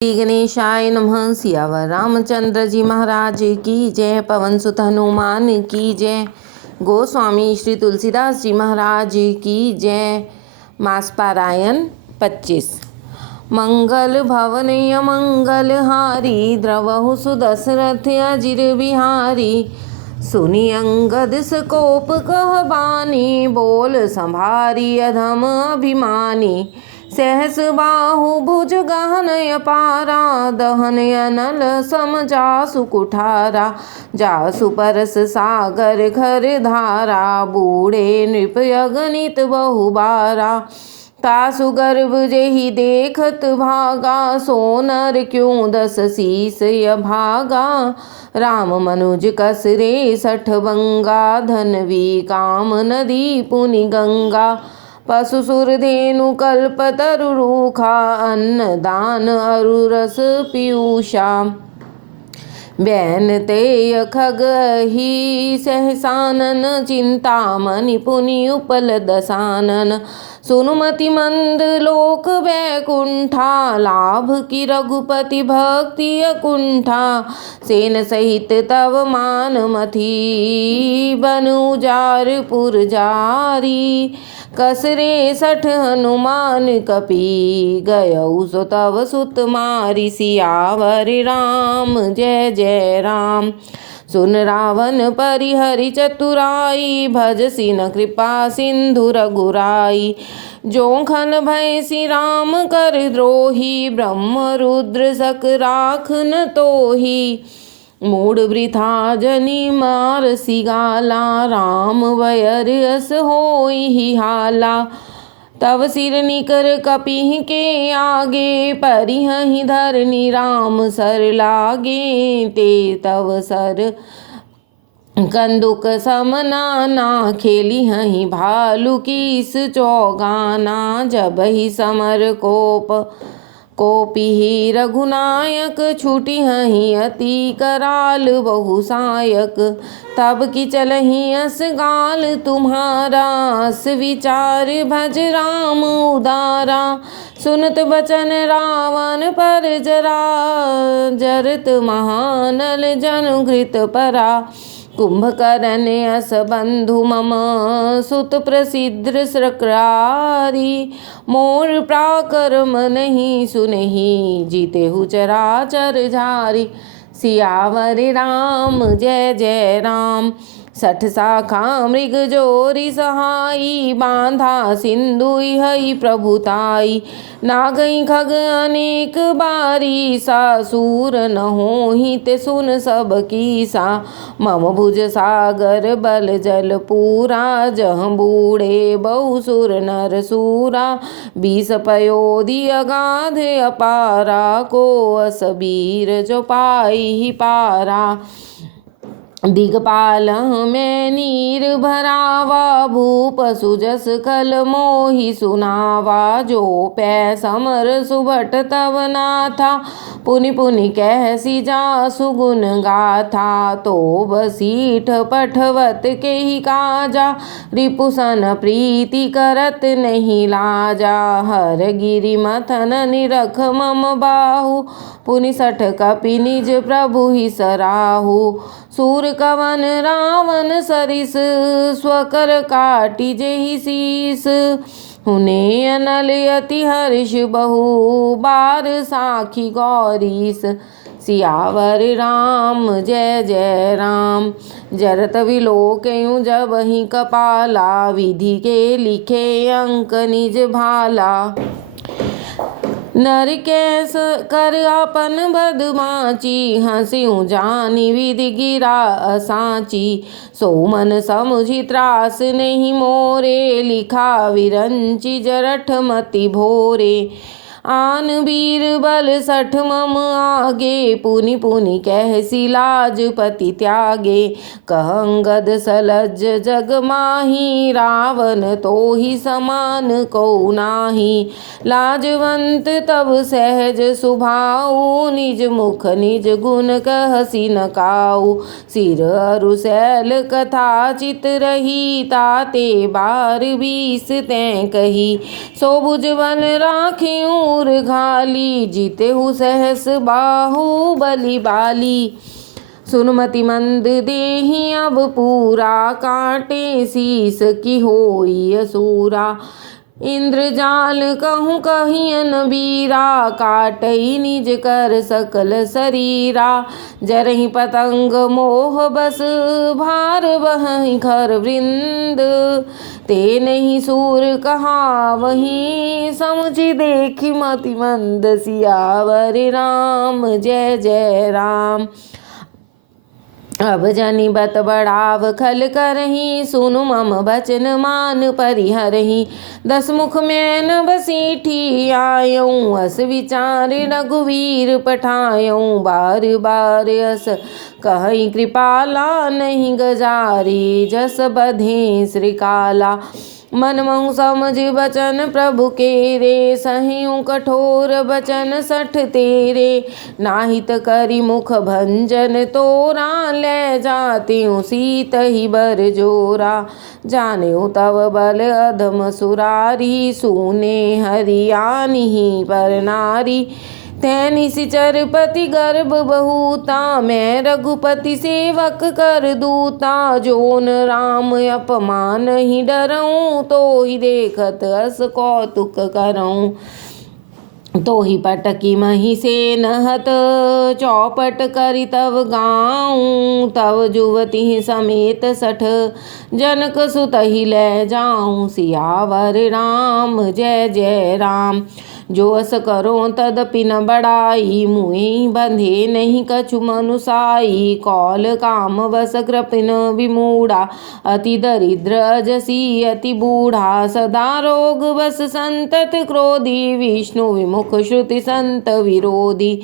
श्री गणेशाय नमः। सियावर रामचंद्र जी महाराज की जय। पवन सुत हनुमान की जय। गोस्वामी श्री तुलसीदास जी महाराज की जय। मास पारायण 25। मंगल भवन मंगल हारी, द्रवहु सुदशरथ अजिर बिहारी। सुनि अंगद सकोप कह बानी, बोल संभारी अधम अभिमानी। सहस बाहु भुज गहन अपारा, दहन अनल सम जासु कुठारा। जासु परस सागर घर धारा, बूढ़े नृप अगणित बहुबारा। तासु गर्भ जेहि देखत भागा, सोनर क्यों दस शीस भागा। राम मनुज कसरे 60 बंगा, धनवी काम नदी पुनि गंगा। पशु सुर धेनु कल्प तरु रूखा, अन्न दान अरु रस पीयूषा। बैन तेय खगहि सहसानन, चिंतामणि पुनि उपल दसानन। सुनुमति मंद लोक वैकुंठा, लाभ की रघुपति भक्ति अकुंठा। सेन सहित तव मान मथी, बन उजार पुर जारी। कसरे 60 हनुमान कपि, गयउ सो तव सुत मारी। सियावर राम जय जय राम। सुन रावण परिहरि चतुराई, भज सिन कृपा सिंधु रघुराई। जोखन भय श्री राम कर द्रोही, ब्रह्म रुद्र सक राख न तोही। मूढ़ वृथा जनि मार सिगाला, राम वयर अस होई ही हाला। तव सिर निकर कपिहि के आगे, परिहहि धरनी राम सर लागे। ते तव सर कंदुक समना ना, खेली हहि भालु कीस चौगाना। जब ही समर कोपिहि रघुनायक, छूटी हहि अति कराल बहुसायक। तब की चलहि अस गाल तुम्हारा, अस विचार भज राम उदारा। सुनत बचन रावण पर जरा, जरत महानल जनुघृत परा। कुंभकर्ण अस बंधु मम, सुत प्रसिद्ध सक्ररारी। मोर पराक्रम नहीं सुनहि, जीतेहु चराचर झारी। सियावर राम जय जय राम। 60 शाखा मृग जोरी सहाई, बांधा सिंधु हई प्रभुताई। नागई खग अनेक बारी, सासूर न होहि ते सुन सब कीसा। मम भुज सागर बल जल पूरा, जह बूढ़े बहुसुर नर सूरा। 20 पयोधि अगाध अपारा, को अस वीर जो पाई ही पारा। दिगपाल में नीर भरावा, भूप सुजस कल मोहि सुनावा। जो पै समर सुभट तव नाथा, पुनि पुनि कहसी जासु गुण गाथा। तो बसीठ पठवत केहि काजा, रिपुसन प्रीति करत नहीं लाजा। हर गिरि मथन निरख मम बाहु, पुनि 60 कपि निज प्रभु ही सराहु। सूर कवन रावण सरिस, स्वकर काटि जेहि शीस। हुने अनल अति हर्ष बहु, बार साखी गौरीस। सियावर राम जय जय राम। जरत विलोकयु जब ही कपाला, विधि के लिखे अंक निज भाला। नर कैस कर अपन बदमाची, हंसियु जानि विधि गिरा असाची। सो मन समुझि त्रास नहीं मोरे, लिखा विरंचि जरठ मति भोरे। आन वीर बल 60 मम आगे, पुनि पुनि कहसी लाजपति त्यागे। कहंगद सलज जग माही, रावण तो ही समान को नाही। लाजवंत तब सहज सुभाऊ, निज मुख निज गुण कहसी न काऊ। सिर अरु शैल कथा चित रही, ताते बार 20 तैं कही। सो भुज बन राखियूं मुरघाली, जीते हु सहस बाहु बलि बाली। सुनमति मंद देहि अब पूरा, काटे शीस की होई असुरा। इंद्रजाल कहूँ कहियन बीरा, काटई निज कर सकल शरीरा। जरहि पतंग मोह बस, भार बहहि खर वृंद। ते नहीं सूर कहावहीं, समुझि देखि मति मंद सियावर राम। जय जय राम। अब जनि बत बढ़ाव खल करही, सुनु मम बचन मान परिहरही। 10 मुख मैन बसीठी आयऊँ, अस विचार रघुवीर पठायऊँ। बार बार अस कहि कृपाला, नहीं गजारी जस बधे श्रीकाला। मन महु समझ बचन प्रभु केरे, सहियूं कठोर बचन सठ तेरे। नाहित करि मुख भंजन तोरा, ले जातियूं सीत ही बर जोरा। जानेऊ तव बल अधम सुरारी, सूने हरियाणि पर नारी। तैनि सिचर पति गर्भ बहुता, मैं रघुपति सेवक कर दूता। जोन राम अपमान ही डरऊँ, तो ही देखत अस कौतुक करऊँ। तो ही पटकी मही से नहत, चौपट करी तव गाऊँ। तव जुवती समेत 60 जनक सुत ही ले जाऊँ। सियावर राम जय जय राम। जो अस करो तदपि न बढ़ाई, मुँहि बंधे नहीं कछु मनुसाई। कौल काम बस कृपिन विमूढ़ा, अति दरिद्र अजसी अति बूढ़ा। सदा रोग बस संतत क्रोधी, विष्णु विमुख श्रुति संत विरोधी।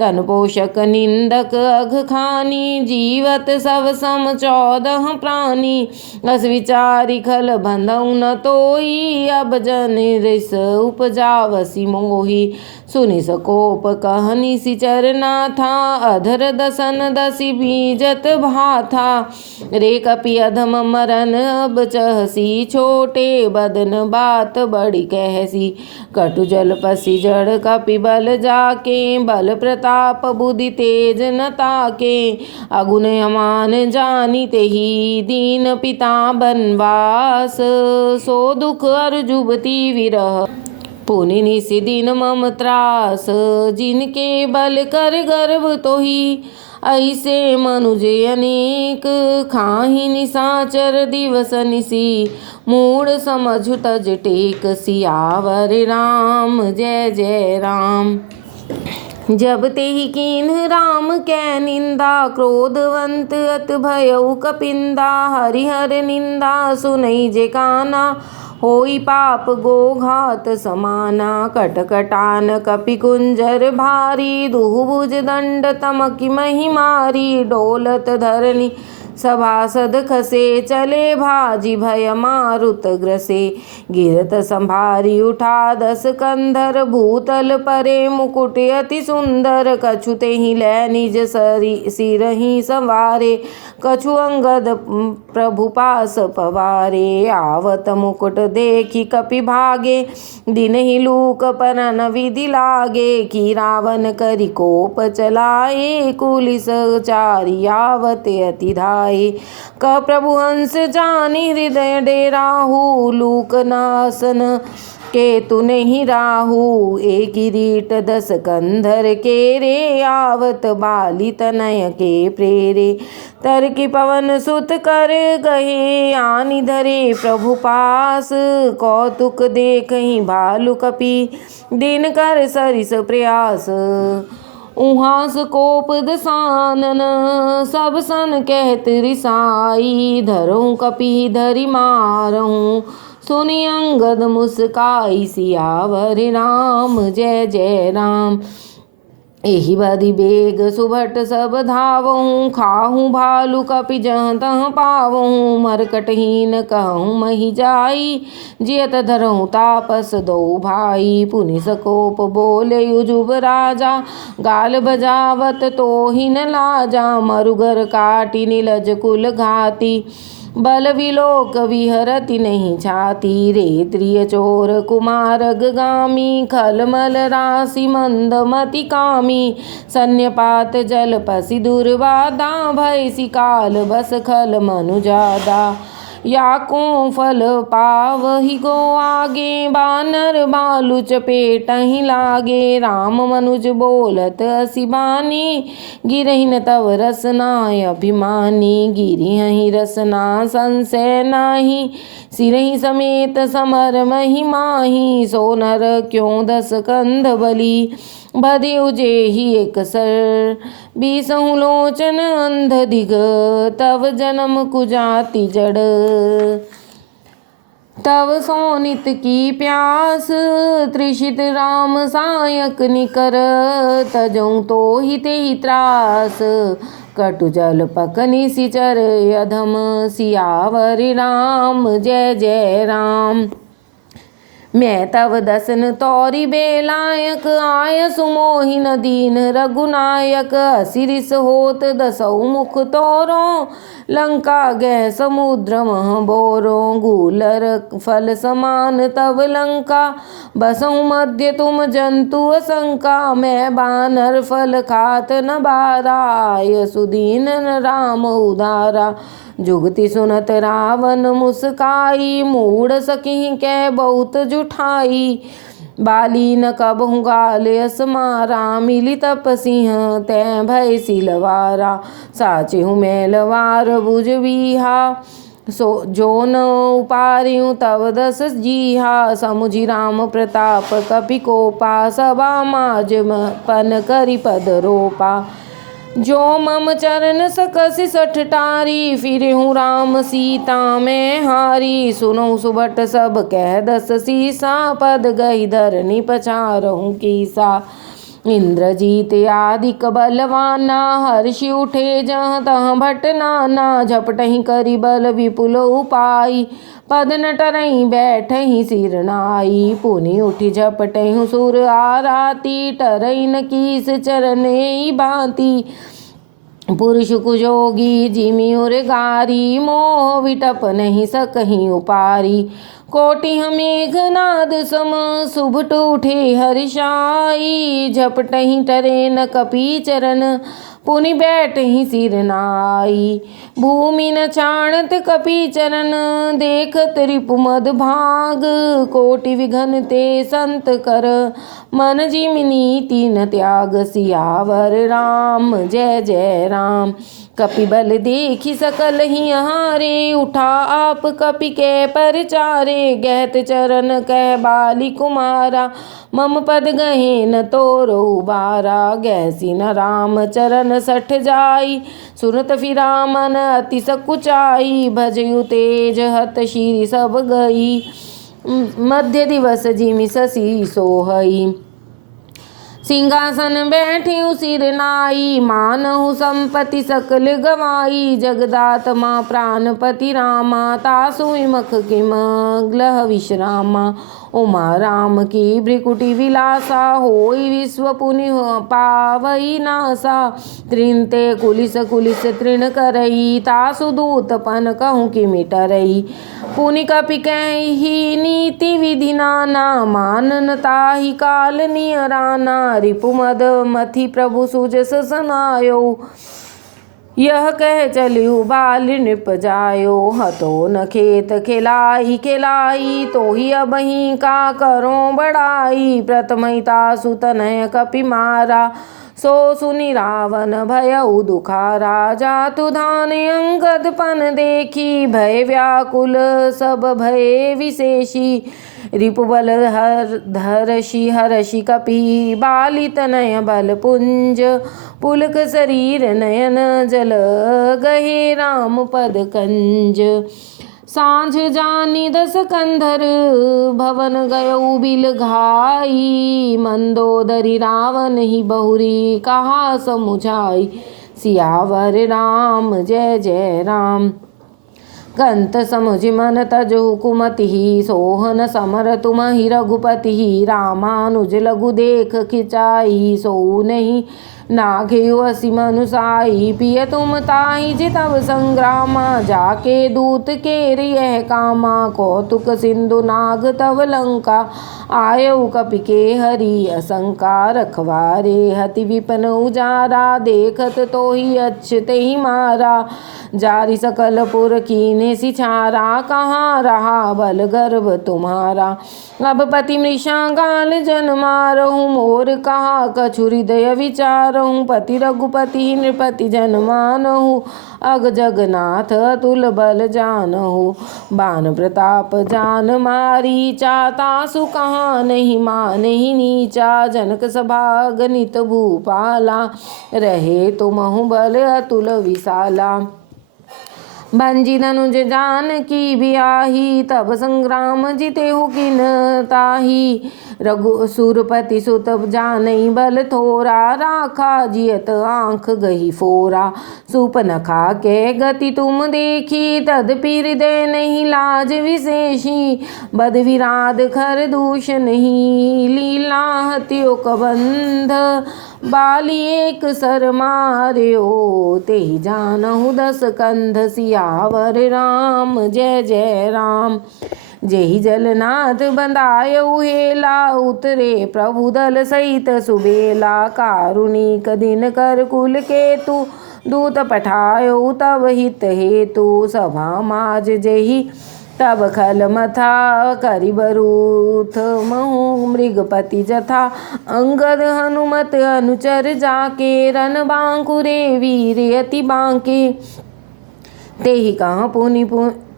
तन पोषक निंदक अघ खानी, जीवत सब सम 14 प्राणी। अस विचारी खल बंधऊ न तोई, अब जन रिस उपजावसी मोही। सुनि सकोप कहनी सिचर नाथा, अधर दसन दसी बीजत भाथा। रे कपि अधम मरन अब चहसी, छोटे बदन बात बड़ी कहसी। कटु जल पसी जड़ कपि बल जाके, बल प्रताप बुद्धि तेज न ताके। अगुन अमान जानी तेहि, दीन पिता बनवास। सो दुख अर जुबती विरह, पुनि निसि दिन मम त्रास। जिनके बल कर गर्भ तोहि, ऐसे मनुज अनेक। खाहि निसाचर दिवस निसी, मूढ़ समझु तज टेक। सियावर राम जय जय राम। जब तेहि कीन्ह राम कै निंदा, क्रोधवंत अत भयउ कपिंदा। हरिहर निंदा सुनई जे काना, होई पाप गोघात समाना। कटकटान कपि कुंजर भारी, दुहुभुज दंड तमकि मही मारी। डोलत धरनी सभासद खसे, चले भाजी भय मारुत ग्रसे। गिरत संभारी उठा 10 कंधर, भूतल परे मुकुट अति सुंदर। कछु तेहि लै निज सिरहि संवारे, कछु अंगद प्रभु पास पवारे। आवत मुकुट देखि कपि भागे, दिनहि लूक परन विधि लागे। कि रावण करि कोप चलाए, कुलिस चारि आवत अति धाये। क प्रभु हंस जानी हृदय डेराहू, लूक नासन केतु नहीं राहू। एक किरीट 10 कंधर केरे, आवत बाली तनय के प्रेरे। तरकी पवन सुत कर गहे, आनि धरे प्रभु पास। कौतुक देखहि भालु कपि, दिन कर सरिस प्रयास। उहास कोप दसानन, सब सन कहत रिसाई। धरऊँ कपि धरि मारऊँ, सुनि अंगद मुस्काई। सियावर राम जय जय राम। एहि बधि बेग सुभट सब धावऊँ, खाहूँ भालु कपि जहाँ तहाँ पावऊँ। मरकटहीन कहूँ मही जाई, जियत धरऊँ तापस दो भाई। पुनि सकोप बोले युजुब राजा, गाल बजावत तोहि न लाजा। मरुगर काटि निलज कुल घाती, बल विलोक विहरति नहीं छाती। रेत्रिय चोर कुमारगामी खलमल राशि मंदमति कामी। सन्यपात जल पसी दुर्वादा भयसी काल बस खल मनु जादा। या को फल पावहि गो आगे बानर भालु चपेटहि लागे। राम मनुज बोलत असी बानी गिरहिन तव रसनाय अभिमानी। गिरिहि रसना संशय नाही सिरहि समेत समर महिमाही। सोनर क्यों दस कंध बली बधिउ जेहि एक सर। बीसहु लोचन अंध दिग तव जन्म कुजाति जड़। तव सोनित की प्यास तृषित राम सायक निकर। तजऊ तो ही तेहि त्रास कटु जल पकनि सिचर। अधम सियावर राम जय जय राम। मैं तव दसन तौरी बेलायक आय सुमोहिन दीन रघुनायक। असिरिस होत दसौ मुख तोरो लंका गह समुद्र मह बोरो। गूलर फल समान तव लंका बसहु मध्य तुम जंतु असंका। मैं बानर फल खात न बारा आय सुदीन राम उदारा। जुगति सुनत रावण मुस्काई मूढ़ सखी कै बहुत जुठाई। बाली न कबहु गाल असमारा मिली तपसिंह तै भय सिलवारा। साचिहु मैलवार भुजबीहा सो जो न उपारियु तव दस जीहा। समुझि राम प्रताप कपि कोपा सभा माज पन करि पद रोपा। जो मम चरण सकसि सठ टारी फिरहु राम सीता मैं हारी। सुनहु सुबट सब कह दस सीसा पद गई धरनी पछारहु कीसा। इंद्रजीत आदिक बलवाना हर्षि उठे जहाँ तहाँ भट नाना। झपटहि करि बल विपुल उपाई पद न टरई बैठहि सिर नाई। पुनि उठि झपटहि सुर आराती टरई न कीस चरने भांति। पुरुष कुजोगी जिमि उर्गारी मोह विटप नहीं सकहि उपारी। कोटि मेघनाद सम सुभट उठे हर्षाई। झपटहि टरे न कपि चरण पुनि बैठहि सिर नाई। भूमि न छाणत कपि चरण देखत रिपुमद भाग। कोटि विघन ते संत कर मन जिमि तीन त्याग। सियावर राम जय जय राम। कपि बल देखि सकल ही हारे उठा आप कपि के परचारे। गहत चरण कह बाली कुमारा मम पद गहे न तोरो बारा। गैसी न राम चरण सठ जाई सुनत फिरा मन अति सकुचाई। भजयु तेज हत शीरी सब गई मध्य दिवस जिमि शशि सोहई। सिंहासन बैठियु सिर नाई मानहु संपत्ति सकल गवाई। जगदात्मा प्राणपति रामा तासु विमख किम ग्लह विश्रामा। उमा राम की भ्रिकुटी विलासा होई विश्व पुनि पावई नासा। त्रिनते कुलिस कुलिस तृण करई तासु दूत पन कहूँ कि मिटरई। पुनि कपि कहि नीति विधि नाना मानन ताहि काल नियराना। रिपुमद मथि प्रभु सुजस सनायो यह कह चलियु बाल नृप जायो। हतो न खेत खिलाई खिलाई तो ही अबही का करो बड़ाई। प्रथमहि तासु तनय कपि मारा सो सुनि रावण भयउ दुखारा। जातु धान अंगद पन देखी भय व्याकुल सब भय विशेषी। रिपुबल धरषि हरषि कपि बाली तनय बल पुंज। पुलक शरीर नयन जल गहे राम पद कंज। सांझ जानी दस कंधर भवन गयऊ बिल घाई। मंदोदरी रावण ही बहुरी कहा समुझाई। सियावर राम जय जय राम। कंत समुझ मन तज हुकुमति सोहन समर तुम ही रघुपति रामानुज लघु देख खिंचाई सो नहीं नाघेउ असीम अनुसाई पिय तुम ताहि जितव संग्रामा जाके दूत केर यह कामा कौतुक सिंधु नाग तव लंका आयउ कपि के हरि असंका रखवारे हति विपन उजारा देखत तो ही अच्छते ही मारा जारी सकल पुर कीने सिछारा कहाँ रहा बल गर्भ तुम्हारा अब पति मृषागाल जन मारहूँ मोर कहा कछु हृदय विचारहूँ पति रघुपति नृपति जन मानहूँ अग जगन्नाथ अतुल बल जानहूँ बान प्रताप जान मारी चातासु कहाँ नहीं मानहि नीचा जनक सभा गणित भूपाला रहे तुमहु बल अतुल विशाला भंजी धनुज जानकी बियाही तब संग्राम जितेहु किन ताही रघु सुरपति सुत जानई बल थोरा राखा जियत आँख गही फोरा सुपनखा के गति तुम देखी तदपि हृदय नहीं लाज विशेषी बद विराध खर दूष नहीं लीला हत्यो कबंध बाली एक सर मार्यो तेहि जानहु दस कंध सियावर राम जय जय राम जेहि जलनाथ बंधायउ हेला उतरे प्रभु दल सहित सुबेला कारुणिक दिन कर कुल केतु दूत पठायो तब हित हेतु सभा माज जेहि तब खल मथा करि बरूथ महु मृगपति जथा अंगद हनुमत अनुचर जाके रन बांकुरे वीर अति बांके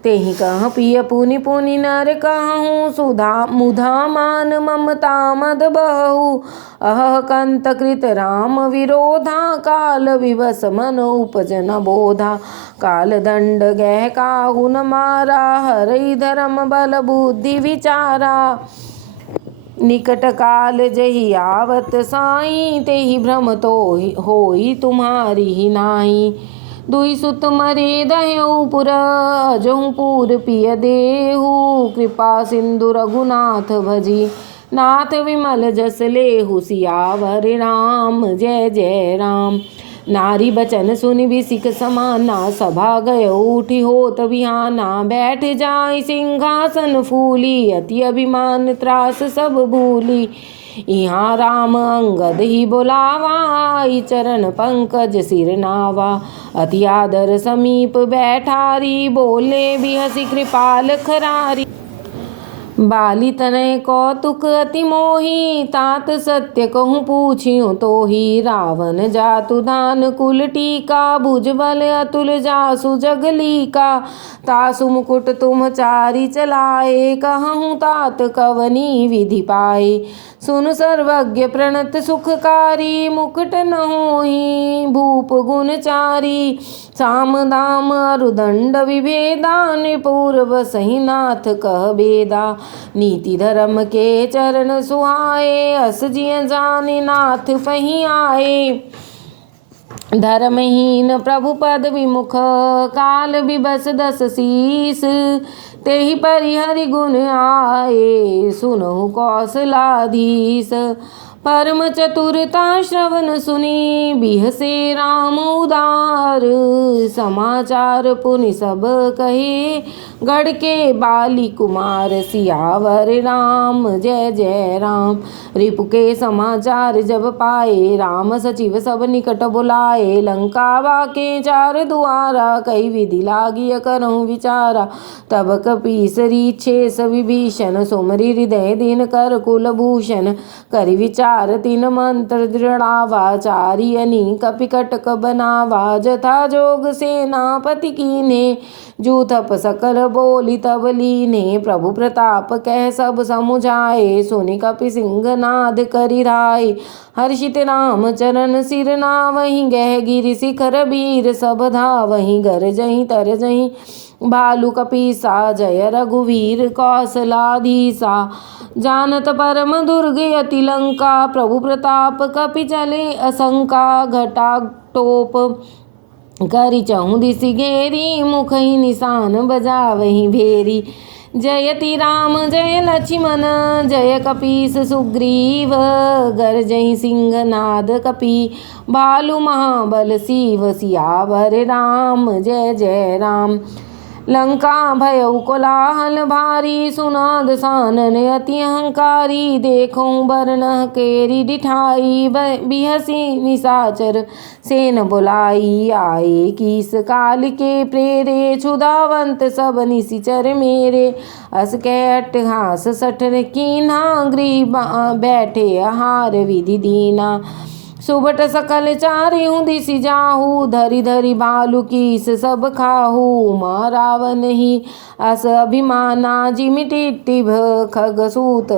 तेहि कहाँ पिय पुनि पुनि नर कहूँ सुधा मुधा मान ममता मद बहू अह कंत कृत राम विरोधा काल विवस मन उपजन बोधा काल दंड गह काहू न मारा हरई धर्म बल बुद्धि विचारा निकट काल जहि आवत साई तेहि भ्रम तो होई तुम्हारी ही नाई दुई सुत मरे दह्यउ पुर अजहु पूर पिय देहु कृपा सिंधु रघुनाथ भजी नाथ विमल जस लेहु सियावर राम जय जय राम नारी बचन सुनि बिसिक समाना सभा गयो उठी होत बिहाना बैठ जाय सिंहासन फूली अति अभिमान त्रास सब भूली यहाँ राम अंगद ही बोलावा चरण पंकज सिर नावा अति आदर समीप बैठारी बोले भी हसी कृपाल खरारी बाली तनय कौतुक अति मोही तात सत्य कहूँ पूछियो तो ही रावण जातु धान कुल टीका भुज बल अतुल जासु जगली का तासु मुकुट तुम चारी चलाए कहूँ तात कवनी विधि पाए सुन सर्वज्ञ प्रणत सुखकारी मुकुट न होहि भूप गुणचारी साम दाम अरुदंड विभेदा निपूर्व सही नाथ कह बेदा नीति धर्म के चरण सुहाए अस जिय जाने नाथ फही आए धर्महीन प्रभु पद विमुख काल विबस दस शीस तेहि परिहरि गुण आए सुनहु कौशलाधीश परम चतुरता श्रवण सुनी बिहसे राम उदार समाचार पुनि सब कहे गढ़ के बाली कुमार सियावर राम जय जय राम रिपु के समाचार जब पाए राम सचिव सब निकट बुलाए लंका वाके चार दुआरा कई विधि लागिय करहु विचारा तब कपीसरी छेस विभीषण सुमरि हृदय दिन कर कुलभूषण करि विचार तीन मंत्र दृढ़ावा चारि अनी कपिकटक बनावा जथा जोग सेनापति कीने जूथप सकल बोली तब लीने प्रभु प्रताप कह सब समुझाए सुनि कपि सिंह नाद करि राय हर्षित राम चरण सिर नावहि गह गिरि शिखर वीर सब धावहि गरजहि तरजहि भालु कपीसा जय रघुवीर कौशलाधीसा जानत परम दुर्ग अति लंका प्रभु प्रताप कपि चले असंका घटा टोप करी चहु दिसि घेरी मुख ही निशान बजावहि भेरी। जयति राम जय लक्ष्मण जय कपीस सुग्रीव गरजहि सिंहनाद कपि भालु महाबल शिव। सियावर राम जय जय राम। लंका भयउ कोलाहल भारी सुनाद सानन अति अहंकारी। देखऊँ बरनह केरी डिठाई बिहसी निशाचर सेन बुलाई। आए कीस काल के प्रेरे क्षुधावंत सब निशिचर मेरे। अस कै अट्टहास सठर कीन्हा गृह बैठे आहार विधि दीना। सुबट सकल चारियों दिसि जाहू धरि धरि भालु कीस सब खाहू। रावण ही अस अभिमाना जिमि टिट्टिभ खगसूत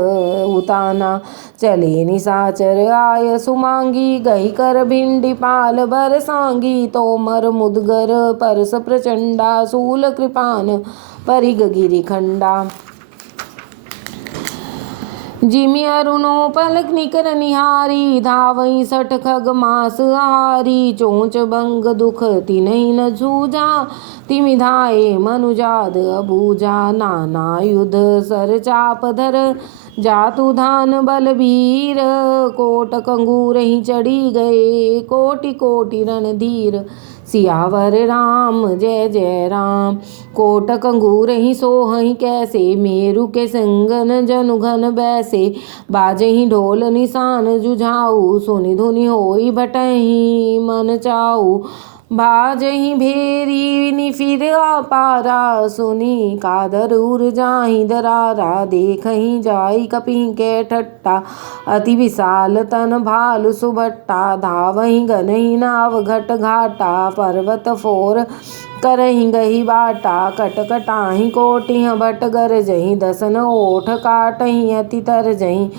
उताना। चले निशाचर आय सुमांगी गही कर भिंडी पाल बर सांगी। तोमर मुदगर परस प्रचंडा शूल कृपान परिग गिरि खंडा। जिमि अरुणो पलक निकर निहारी धावई सठ खग मास आहारी। चोंच भंग दुख तिनहि न जूझा तिमि धाये मनुजाद अबूझा। नाना युध सर चाप धर जातु धान बलबीर। कोट कंगूर ही चढ़ी गए कोटि कोटि रणधीर। सियावर राम जय जय राम। कोट कंगूर ही सोहहि कैसे मेरु के संगन जनु घन बैसे। बाजहि ढोल निशान जुझाऊ सुनि धुनि होई भटहि मन चाऊ। बाजहि भेरी निफिर अपारा सुनि कादर उर जाहि दरारा। देखहि जाई कपिहि के ठट्टा अति विशाल तन भालु सुभट्टा। धावहि गनहि नाव घट घाटा पर्वत फोर करहि गही बाटा। कटकटाहि कोटिह भट गरजहि दसन ओठ काटहि अति तरजहि।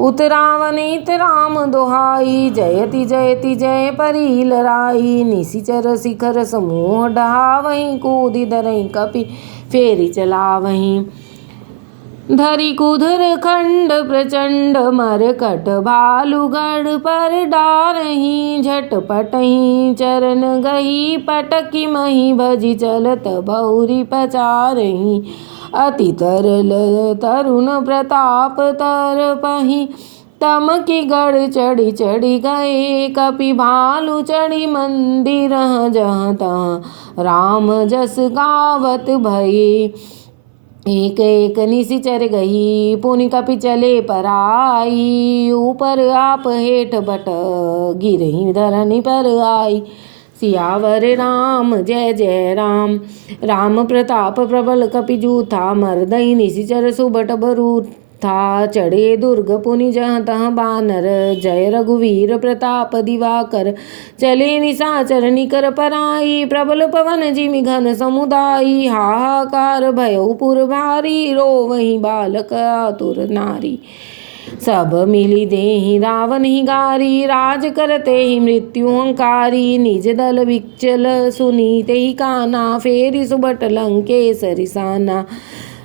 उतरावन इत राम दोहाई जयति जयति जय परी लराई। निशिचर शिखर समूह डहावहि कूदि धरहि कपि फेरी चलावहि। धरि कुधर खंड प्रचंड मरकट भालुगढ़ पर डारहि। झटपटहि चरण गही पटकि मही भजि चलत बहुरी पचारहि। अति तरल तरुण प्रताप तरपहि तमकि गढ़ चढ़ी चढ़ी गए। कपि भालु चढ़ी मंदिर जहाँ तहाँ राम जस गावत भये। एक एक निशिचर गही पुनि कपि चले पराई। ऊपर आप हेठ बट गिरहि धरनी पर आई। सियावर राम जय जय राम। राम प्रताप प्रबल कपि जूथा मर्दहि निशिचर सुबट बरूथा। चढ़े दुर्ग पुनि जहाँ तहाँ बानर जय रघुवीर प्रताप दिवाकर। चले निशाचर निकर पराई प्रबल पवन जिमि घन समुदायी। हाहाकार भयउ पुर भारी रोवहि बालक आतुर नारी। सब मिली देहि रावण ही गारी राज करते ही मृत्यु अंकारी। निज दल विचल सुनीते ही काना फेरी सुबट लंकेसरि साना।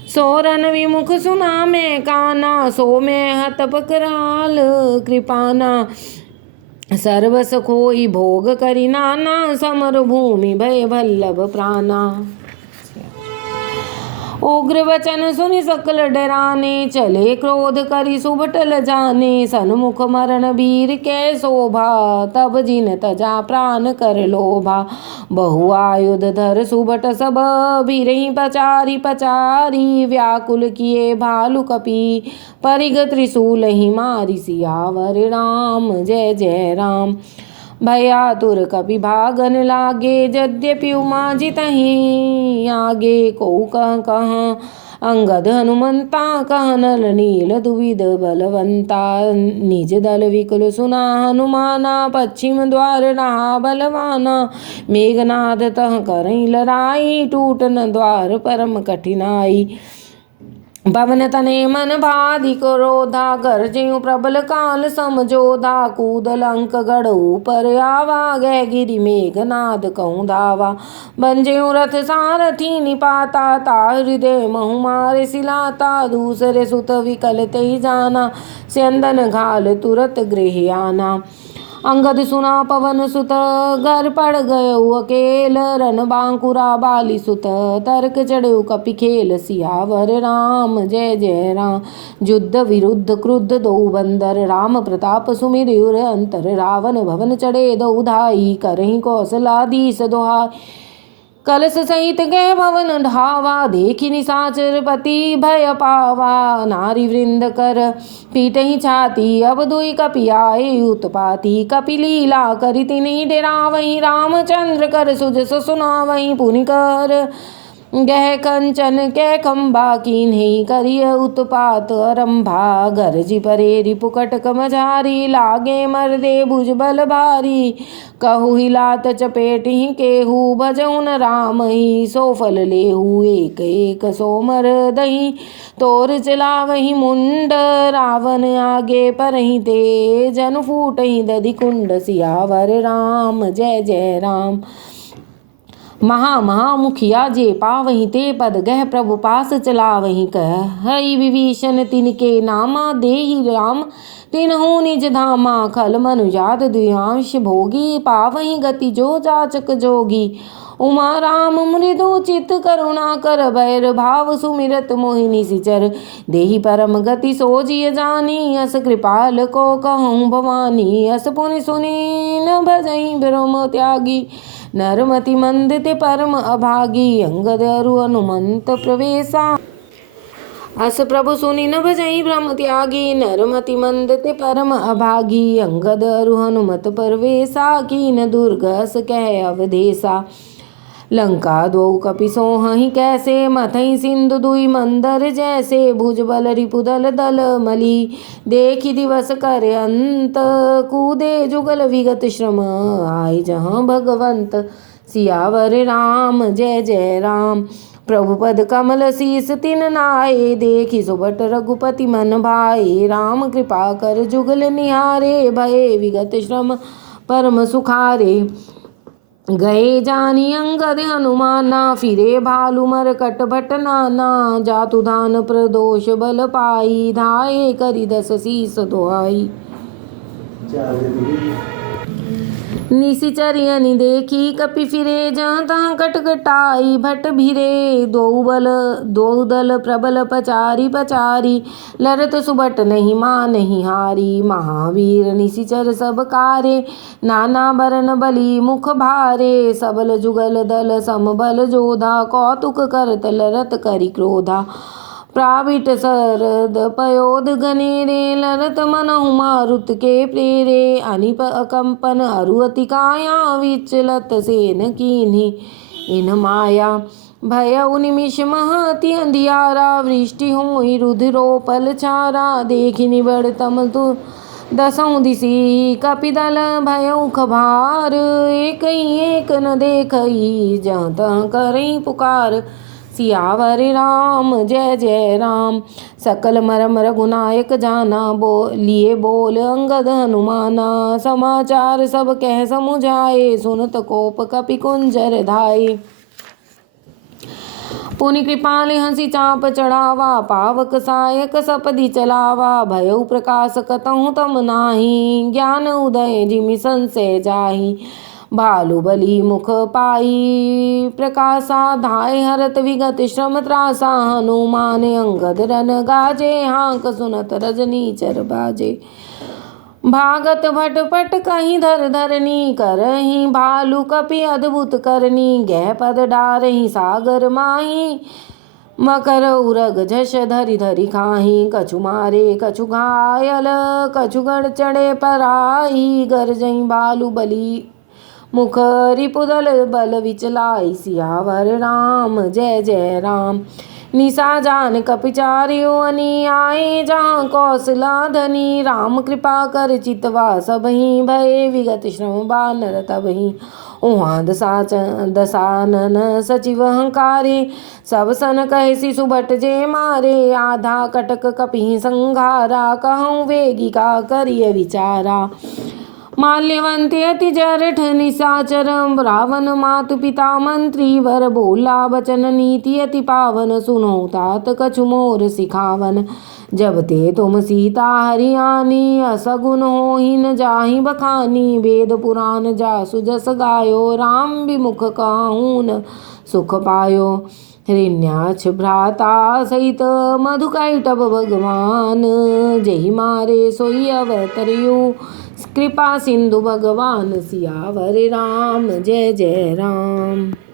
सोरन विमुख सुना मैं काना सो मैं हत पकराल कृपाना। सर्वस खोई भोग करि नाना समर भूमि भय वल्लभ प्राणा। उग्र वचन सुनि सकल डराने चले क्रोध करि सुभटल जाने। सन्मुख मरण वीर कै शोभा तब जिन तजा प्राण कर लोभा। बहु आयुध धर सुभट सब बिरहि पचारी पचारी। व्याकुल किए भालु कपि परिग त्रिशूल ही मारी। सियावर राम जय जय राम। भयातुर कपि भागन लागे यद्यपि उमा जितहि आगे। को कह अंगद हनुमंता कह नल नील दुविध बलवंता। निज दल विकुल सुना हनुमाना पश्चिम द्वार रहा बलवाना। मेघनाद तह करई लड़ाई टूट न द्वार परम कठिनाई। पवन तने मन भाधि क्रोधा गरजयु प्रबल काल समझोधा। कूद लंक गढ़ ऊपर आवा गए गिरि मेघनाद कहूँ धावा। बंजयु रथ सारथी निपाता ता हृदय महु मारे सिलाता। दूसरे सुत विकल ते जाना स्यंदन घाल तुरत गृह आना। अंगद सुना पवन सुत घर पड़ गयो अकेल रन बांकुरा बाली सुत तर्क चढ़ो कपि खेल सियावर राम जय जय राम। युद्ध विरुद्ध क्रुद्ध दो बंदर राम प्रताप सुमिर अंतर रावण भवन चढ़े दो धाई करही कौशलाधीश दोहाई। कलश सहित गए भवन ढावा देखी निशाचर पति भय पावा। नारी वृंद कर पीटही छाती अब दुई कपि आए उत्पाती। कपि लीला करी तिन्हि डेरावहीं रामचंद्र कर सुजस सुनावहीं पुनि कर गह कंचन कै खंबा कीन्ही करिय उत्पात अरंभा। गरजी परे रिपुकटक मझारी लागे मर्दे भुज बल भारी। कहु हिलात चपेटहि केहू भजउन राम ही सो फल लेहू। एक एक सोमर दही तोर चलावही मुंड रावण आगे परही ते जन फूटही दधि कुंड। सियावर राम जय जय राम। महा मुखिया जे पावहीं ते पद गह प्रभु पास चलावहीं। कहई विभीषण तिनके नामा देहि राम तिन्हु निज धामा। खल मनुजात द्वियांश भोगी पावहीं गति जो जाचक जोगी। उमा राम मृदु चित करुणा कर भैर भाव सुमिरत मोहिनी सिचर। देहि परम गति सोजिय जानी अस कृपाल को कहूँ भवानी। अस पुनि सुनी न भजई ब्रह्म त्यागी नरमति मंद ते परम अभागी। अंगद अरु हनुमंत प्रवेशा अस प्रभु सुनि न भजई ब्रह्म त्यागी नरमति मंद ते परम अभागी। अंगद अरु हनुमत प्रवेशा कीन दुर्ग अस कह अवधेशा। लंका दो कपि सोहहि कैसे मथई सिंधु दुई मंदर जैसे। भुजबल रिपुदल दल मली देखी दिवस कर अंत। कूदे जुगल विगत श्रम आय जहाँ भगवंत। सियावर राम जय जय राम। प्रभु पद कमल शीस तिन नाये देखी सुबट रघुपति मन भाए। राम कृपा कर जुगल निहारे भये विगत श्रम परम सुखारे। गए जानी अंगद हनुमाना फिरे भालू मरकट भट नाना। जातु धान प्रदोष बल पाई धाये करि दस शीस दुहाई। निशिचरियनि देखी कपि फिरे जहाँ तहाँ कटकटाई। भट भिरे दो दल प्रबल पचारी पचारी। लरत सुबट नहीं मानहि हारी। महावीर निशिचर सब कारे नाना बरन बली मुख भारे। सबल जुगल दल समबल जोधा कौतुक करत लरत करि क्रोधा। प्राविट सरद पयोध गनेरे लरत मनहु मारुत के प्रेरे। अनिप अकंपन अरुअति काया विचलत सेन कीन्ही इन माया। भयउ निमिष महति अंधियारा वृष्टि होई रुधिरोपल छारा। देखि निबड़तम तु दसों दिशि कपिदल भयउ खभार। एक न देखई जहाँ तहाँ करई पुकार। सियावर राम जय जय राम। सकल मरम रघुनायक जाना लिए बोल अंगद हनुमाना। समाचार सब कह समुझाए सुनत कोप कपि कुंजर धाये। पुनि कृपाल हंसी चाप चढ़ावा पावक सायक सपदि चलावा। भयउ प्रकाश कतहु तम नाही ज्ञान उदय जिमि संशय जाहि। भालु बली मुख पाई प्रकाशा धाय हरत विगत श्रम त्रासा। हनुमान अंगद रन गाजे हांक सुनत रजनी चर बाजे। भागत भटपट कहीं धर धरनी करही भालु कपि अद्भुत करनी। गह पद डारही सागर माही मकर उरग झस धरि धरि खाही। कछु मारे कछु घायल कछु गढ़ चढ़े पराई। गरजई भालु बली मुख रिपुदल बल विचलाई। सियावर राम जय जय राम। निशा जान कपिचार्यो अनि आए जहाँ कौशला धनी। राम कृपा कर चितवा सबहि भये विगत श्रम बानर तबहि। उहाँ दसानन सचिव हंकारे सब सन कहसी सुबट जे मारे। आधा कटक कपि संघारा कहूँ वेगी का करिय विचारा। माल्यवंते अति जरठ निशाचर रावण मातु पिता मंत्री वर बोला बचन नीति अति पावन सुनो तात कछु मोर सिखावन। जब ते तुम सीता हरियाणी असगुन होहि न जाहि बखानी। वेद पुराण जासु जस गायो राम विमुख काहून सुख पायो। हिरण्याक्ष भ्राता सहित मधुकैटभ भगवान जेहि मारे सोई अवतरयु कृपा सिंधु भगवान सियावर राम जय जय राम।